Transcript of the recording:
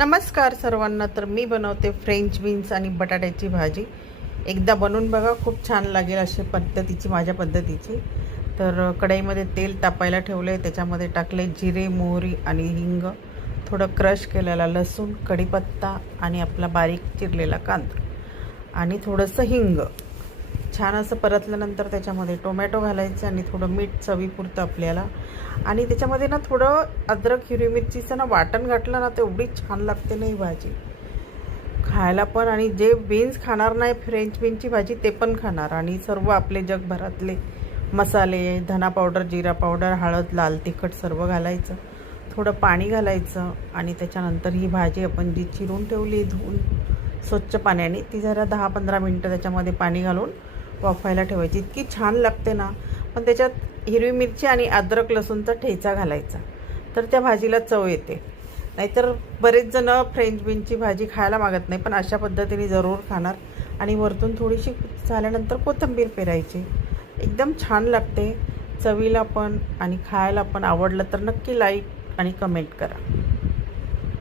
नमस्कार सर्वांना. तर मी बनवते फ्रेंच बीन्स आणि बटाट्याची भाजी. एकदा बनवून बघा, खूप छान लागेल अशी पद्धतीची, माझ्या पद्धतीची. तर कढईमध्ये तेल तापायला ठेवले, त्याच्यामध्ये टाकले जिरे, मोहरी आणि हिंग, थोडं क्रश केलेला लसूण, कढीपत्ता आणि आपला बारीक चिरलेला कांदा आणि थोडंसं हिंग. छान असं परतल्यानंतर त्याच्यामध्ये टोमॅटो घालायचे आणि थोडं मीठ चवीपुरतं आपल्याला. आणि त्याच्यामध्ये ना थोडं अद्रक, हिरवी मिरचीचं ना वाटण घातलं ना, तर एवढी छान लागते ना ही भाजी खायला पण. आणि जे बीन्स खाणार नाही फ्रेंच बीनची भाजी, ते पण खाणार. आणि सर्व आपले जगभरातले मसाले, धना पावडर, जिरा पावडर, हळद, लाल तिखट सर्व घालायचं. थोडं पाणी घालायचं आणि त्याच्यानंतर ही भाजी आपण जी चिरून ठेवली, धुवून स्वच्छ पाण्याने, ती जरा 10-15 मिनटं त्याच्यामध्ये पाणी घालून वाफायला ठेवायची. इतकी छान लागते ना. पण त्याच्यात हिरवी मिरची आणि अद्रक लसूणचा ठेचा घालायचा, तर त्या भाजीला चव येते. नाहीतर बरेच जण फ्रेंच बीनची भाजी खायला मागत नाही, पण अशा पद्धतीने जरूर खाणार. आणि वरतून थोडीशी झाल्यानंतर कोथिंबीर पेरायची. एकदम छान लागते चवीला पण आणि खायला पण. आवडलं तर नक्की लाईक आणि कमेंट करा.